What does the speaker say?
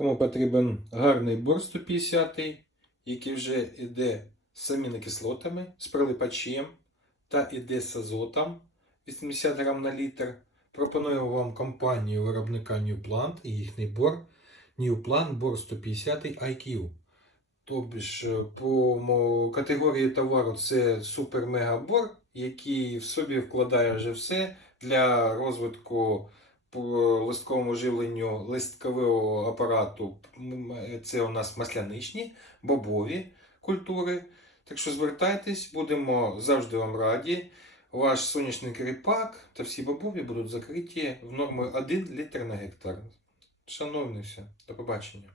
Кому потрібен гарний бор 150, який вже йде з амінокислотами, з прилипачем та йде з азотом 80 грам на літр, пропоную вам компанію виробника Newplant і їхній бор Newplant бор 150 IQ. Тобто ж по категорії товару це супер-мега-бор, який в собі вкладає вже все для розвитку по листковому живленню листкового апарату. Це у нас масляничні, бобові культури. Так що звертайтесь, будемо завжди вам раді. Ваш сонячний кріпак та всі бобові будуть закриті в норму 1 літр на гектар. Шановні все, до побачення.